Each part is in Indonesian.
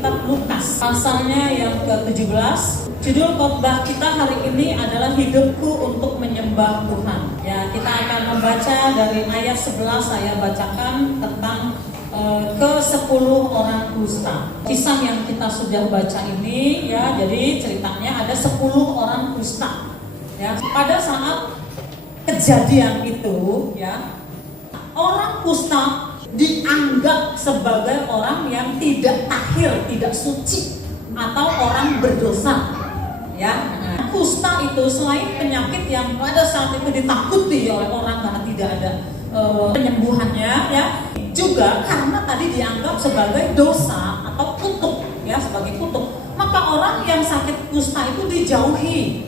kitab Lukas, pasalnya yang ke-17. Judul khotbah kita hari ini adalah Hidupku untuk Menyembah Tuhan. Ya, kita akan membaca dari ayat 11, saya bacakan tentang ke-10 orang kusta. Kisah yang kita sudah baca ini, ya, jadi ceritanya ada 10 orang kusta. Ya, pada saat kejadian itu, ya, orang kusta dianggap sebagai orang yang tidak tahir, tidak suci, atau orang berdosa. Ya, kusta itu selain penyakit yang pada saat itu ditakuti oleh orang karena tidak ada penyembuhannya, ya, juga karena tadi dianggap sebagai dosa atau kutuk, ya, sebagai kutuk. Maka orang yang sakit kusta itu dijauhi.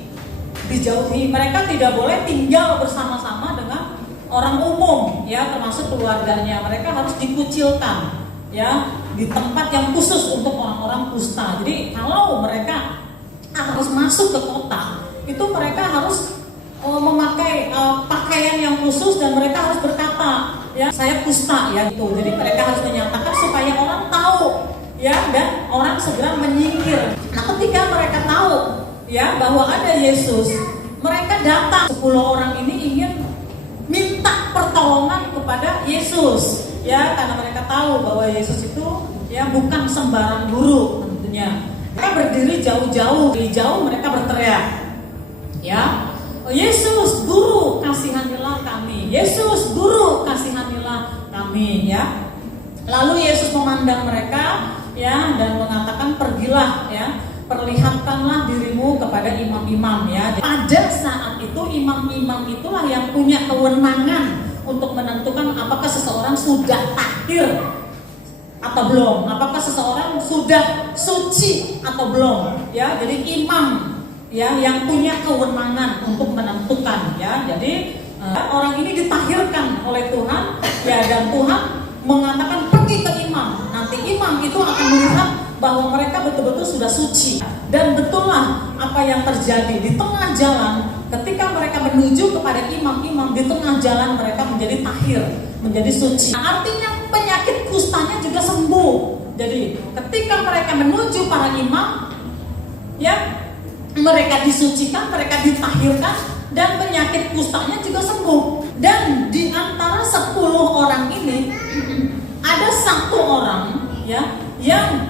Mereka tidak boleh tinggal bersama-sama dengan orang umum, ya, termasuk keluarganya. Mereka harus dikucilkan, ya, di tempat yang khusus untuk orang-orang kusta. Jadi kalau mereka harus masuk ke kota, itu mereka harus memakai pakaian yang khusus dan mereka harus berkata, ya, saya kusta, ya, gitu. Jadi mereka harus menyatakan supaya orang tahu, ya, dan orang segera menyingkir. Nah, ketika mereka tahu, ya, bahwa ada Yesus, mereka datang. 10 orang ini ingin minta pertolongan kepada Yesus, ya, karena mereka tahu bahwa Yesus itu, ya, bukan sembarang guru tentunya. Mereka berdiri jauh-jauh, di jauh mereka berteriak, ya, Yesus Guru, kasihanilah kami. Yesus Guru, kasihanilah kami, ya. Lalu Yesus memandang mereka, ya, dan mengatakan, pergilah, ya, perlihatkanlah dirimu kepada imam-imam, ya. Pada saat itu imam-imam itulah yang punya kewenangan untuk menentukan apakah seseorang sudah tahir atau belum, apakah seseorang sudah suci atau belum, ya. Jadi imam, ya, yang punya kewenangan untuk menentukan, ya. Jadi orang ini ditahirkan oleh Tuhan, ya, dan Tuhan mengatakan pergi ke imam. Nanti imam itu akan melihat bahwa mereka betul-betul sudah suci. Dan betullah apa yang terjadi di tengah jalan ketika mereka menuju kepada imam-imam, di tengah jalan mereka menjadi tahir, menjadi suci. Nah, artinya penyakit kustanya juga sembuh. Jadi ketika mereka menuju para imam, ya, mereka disucikan, mereka ditahirkan, dan penyakit kustanya juga sembuh. Dan di antara 10 orang ini ada satu orang, ya, yang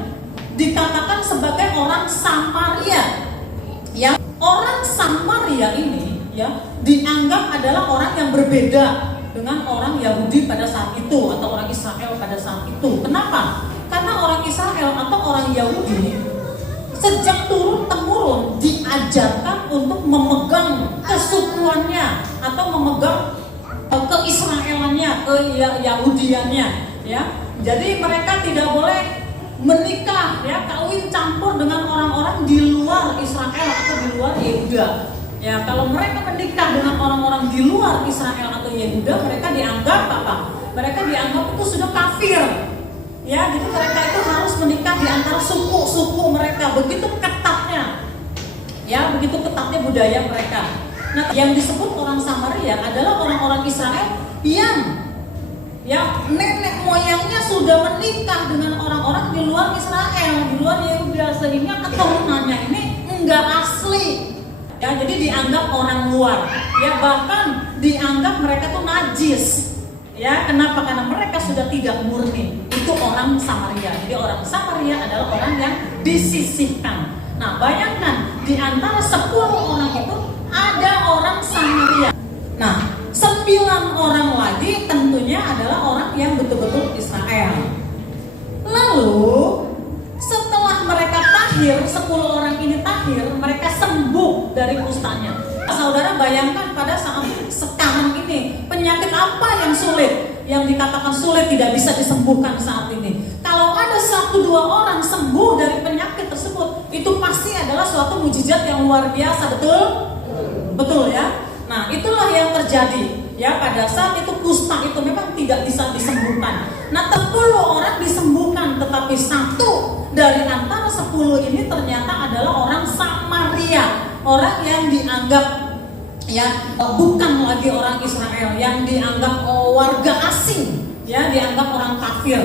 dikatakan sebagai orang Samaria. Ya, orang Samaria ini, ya, dianggap adalah orang yang berbeda dengan orang Yahudi pada saat itu atau orang Israel pada saat itu. Kenapa? Karena orang Israel atau orang Yahudi sejak turun-temurun diajarkan untuk memegang kesukuannya atau memegang keisraelannya, keyahudiannya, ya. Jadi mereka tidak boleh menikah, ya, kawin campur dengan orang-orang di luar Israel atau di luar Yehuda. Ya, kalau mereka menikah dengan orang-orang di luar Israel atau Yehuda, mereka dianggap apa? Mereka dianggap itu sudah kafir. Ya, jadi mereka itu harus menikah di antara suku-suku mereka. Begitu ketatnya, ya, begitu ketatnya budaya mereka. Nah, yang disebut orang Samaria adalah orang-orang Israel yang, ya, nenek moyangnya sudah menikah dengan orang-orang di luar Israel, di luar Yehuda, sehingga keturunannya ini enggak asli. Ya, jadi dianggap orang luar. Ya, bahkan dianggap mereka tuh najis. Ya, kenapa? Karena mereka sudah tidak murni. Itu orang Samaria. Jadi orang Samaria adalah orang yang disisihkan. Nah, bayangkan di antara 10 orang itu ada orang Samaria. Nah, 9 orang lagi tentunya adalah orang yang betul-betul Israel. Lalu setelah mereka tahir, 10 orang ini tahir, mereka sembuh dari kustanya. Saudara bayangkan pada saat sekarang ini, penyakit apa yang sulit, yang dikatakan sulit tidak bisa disembuhkan saat ini. Kalau ada 1-2 orang sembuh dari penyakit tersebut, itu pasti adalah suatu mujizat yang luar biasa, betul? Betul, ya? Nah, itulah yang terjadi. Ya, pada saat itu kusta itu memang tidak bisa disembuhkan. Nah, 10 orang disembuhkan, tetapi 1 dari antara 10 ini ternyata adalah orang Samaria, orang yang dianggap, ya, bukan lagi orang Israel, yang dianggap warga asing, ya, dianggap orang kafir.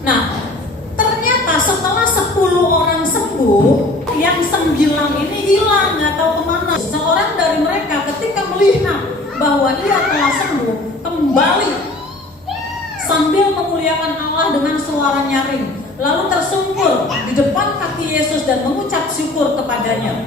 Nah, ternyata sembuh, yang 9 ini hilang, nggak tahu kemana. Seorang dari mereka ketika melihat bahwa ia telah sembuh, kembali sambil memuliakan Allah dengan suara nyaring, lalu tersungkur di depan kaki Yesus dan mengucap syukur kepadanya.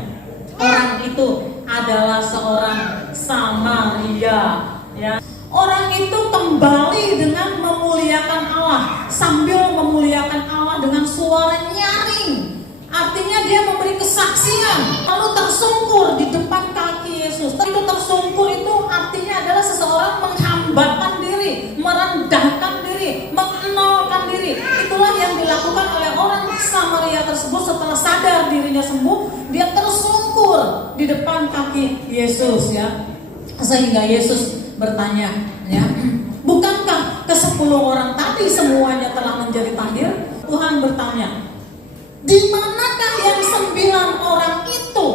Orang itu adalah seorang Samaria, ya. Orang itu kembali dengan memuliakan Allah, sambil memuliakan Allah dengan suara nyaring. Artinya dia memberi kesaksian, lalu tersungkur di depan kaki Yesus. Itu tersungkur itu artinya adalah seseorang menghambakan diri, merendahkan diri, mengenalkan diri. Itulah yang dilakukan oleh orang Samaria tersebut. Setelah sadar dirinya sembuh, dia tersungkur di depan kaki Yesus, ya. Sehingga Yesus bertanya, ya, bukankah ke-10 orang tadi semuanya telah menjadi tahir? Tuhan bertanya, di manakah yang 9 orang itu?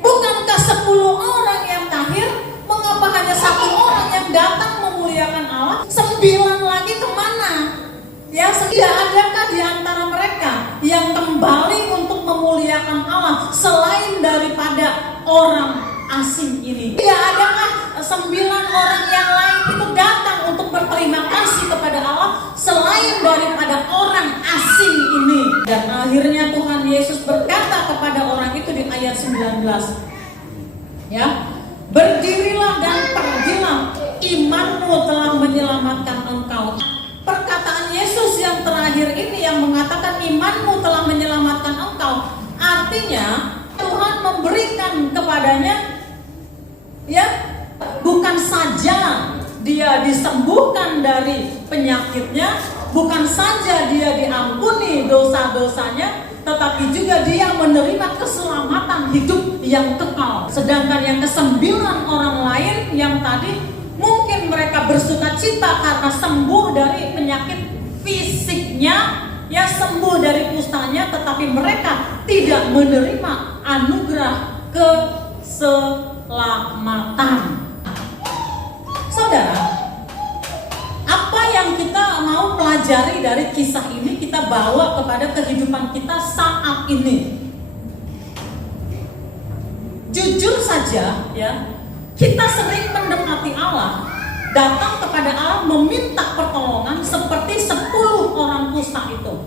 Bukankah 10 orang yang tahir? Mengapa hanya 1 orang yang datang memuliakan Allah? 9 lagi kemana? Ya, tidak adakah di antara mereka yang kembali untuk memuliakan Allah selain daripada orang asing ini? Tidak adakah 9 orang yang lain itu datang untuk berterima kasih kepada Allah selain daripada orang asing ini? Dan akhirnya Tuhan Yesus berkata kepada orang itu di ayat 19, ya, berdirilah dan pergilah, imanmu telah menyelamatkan engkau. Perkataan Yesus yang terakhir ini yang mengatakan imanmu telah menyelamatkan engkau, artinya Tuhan memberikan kepadanya, ya, bukan saja dia disembuhkan dari penyakitnya, bukan saja dia diampuni dosa-dosanya, tetapi juga dia menerima keselamatan hidup yang kekal. Sedangkan yang ke-9 orang lain yang tadi mungkin mereka bersuka cita karena sembuh dari penyakit fisiknya, ya, sembuh dari kustanya, tetapi mereka tidak menerima anugerah keselamatan. Saudara, apa yang kita mau pelajari dari kisah ini kita bawa kepada kehidupan kita saat ini? Jujur saja, ya, kita sering mendekati Allah, datang kepada Allah meminta pertolongan seperti 10 orang kusta itu.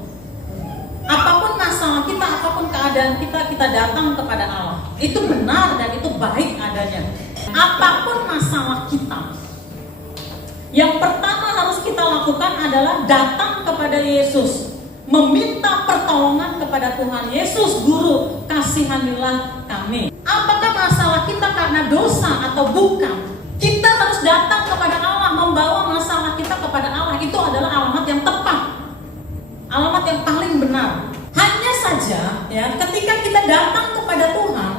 Apapun masalah kita, apapun keadaan kita, kita datang kepada Allah. Itu benar dan itu baik adanya. Apapun masalah kita, yang pertama harus kita lakukan adalah datang kepada Yesus, meminta pertolongan kepada Tuhan. Yesus, Guru, kasihanilah kami. Apakah masalah kita karena dosa atau bukan? Kita harus datang kepada Allah, membawa masalah kita kepada Allah. Itu adalah alamat yang tepat, alamat yang paling benar. Hanya saja, ya, ketika kita datang kepada Tuhan,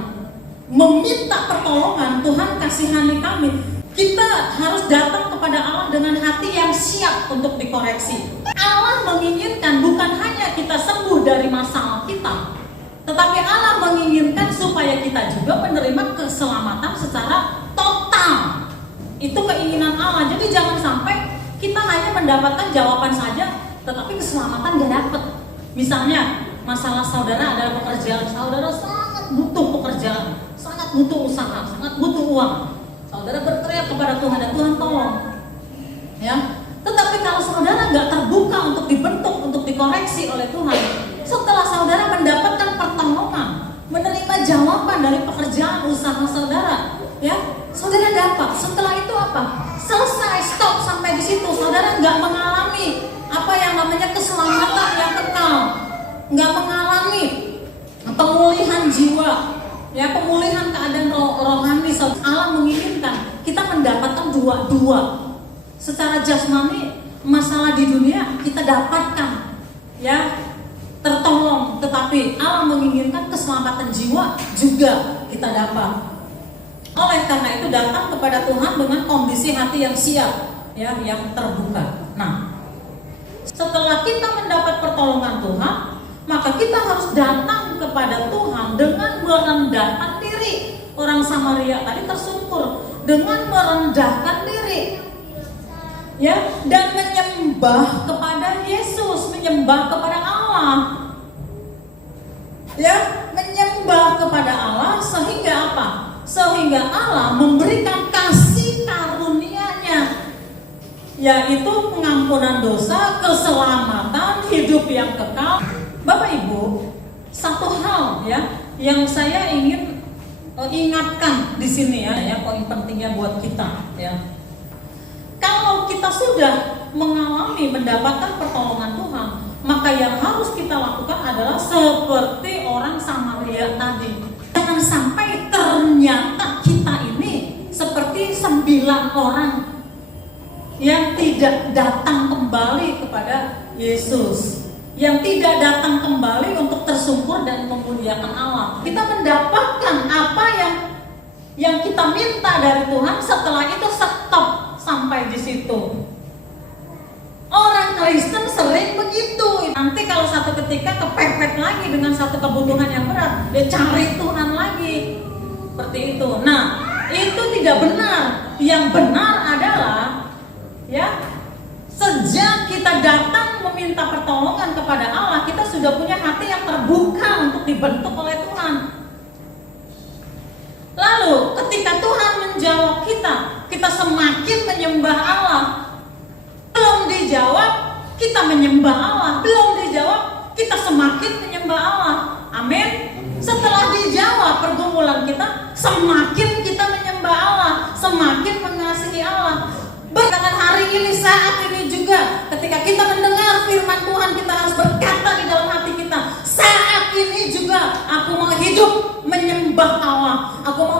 meminta pertolongan, Tuhan kasihani kami, kita harus datang kepada Allah dengan hati yang siap untuk dikoreksi. Allah menginginkan bukan hanya kita sembuh dari masalah kita, tetapi Allah menginginkan supaya kita juga menerima keselamatan secara total. Itu keinginan Allah. Jadi jangan sampai kita hanya mendapatkan jawaban saja, tetapi keselamatan gak dapat. Misalnya masalah saudara adalah pekerjaan. Saudara sangat butuh pekerjaan, sangat butuh usaha, sangat butuh uang. Saudara berteriak kepada Tuhan dan Tuhan tolong, ya. Tetapi kalau saudara nggak terbuka untuk dibentuk, untuk dikoreksi oleh Tuhan, setelah saudara mendapatkan pertolongan, menerima jawaban dari pekerjaan usaha saudara, ya, saudara dapat. Setelah itu apa? Selesai, stop sampai di situ. Saudara nggak mengalami apa yang namanya keselamatan yang kekal, nggak mengalami pemulihan jiwa, ya, pemulihan keadaan rohani. Allah menginginkan kita mendapatkan dua-dua. Secara jasmani, masalah di dunia kita dapatkan, ya, tertolong, tetapi Allah menginginkan keselamatan jiwa juga kita dapat. Oleh karena itu datang kepada Tuhan dengan kondisi hati yang siap, ya, yang terbuka. Nah, setelah kita mendapat pertolongan Tuhan, maka kita harus datang kepada Tuhan dengan merendahkan diri. Orang Samaria tadi tersungkur dengan merendahkan diri, ya, dan menyembah kepada Yesus, menyembah kepada Allah. Ya, menyembah kepada Allah sehingga apa? Sehingga Allah memberikan kasih karunia-Nya, yaitu pengampunan dosa, keselamatan, hidup yang kekal. Bapak Ibu, satu hal ya yang saya ingin ingatkan di sini ya, poin pentingnya buat kita ya. Kalau kita sudah mendapatkan pertolongan Tuhan, maka yang harus kita lakukan adalah seperti orang Samaria tadi. Jangan sampai ternyata kita ini seperti 9 orang yang tidak datang kembali kepada Yesus, yang tidak datang kembali untuk tersungkur dan memuliakan Allah. Kita mendapatkan apa yang kita minta dari Tuhan, setelah itu stop sampai di situ. Orang Kristen sering begitu. Nanti kalau satu ketika kepepet lagi dengan satu kebutuhan yang berat, dia cari Tuhan lagi. Seperti itu. Nah, itu tidak benar. Yang benar adalah ya, sejak kita datang meminta pertolongan kepada Allah, kita sudah punya hati yang terbuka untuk dibentuk oleh Tuhan. Lalu ketika Tuhan menjawab kita semakin menyembah Allah. Belum dijawab, kita menyembah Allah. Belum dijawab, kita semakin menyembah Allah. Amin. Setelah dijawab pergumulan kita, semakin kita menyembah Allah, semakin mengasihi Allah. Bahkan hari ini, saat ini juga, ketika kita mendengar firman Tuhan, kita harus berkata di dalam hati kita, saat ini juga aku mau hidup menyembah Allah. Aku mau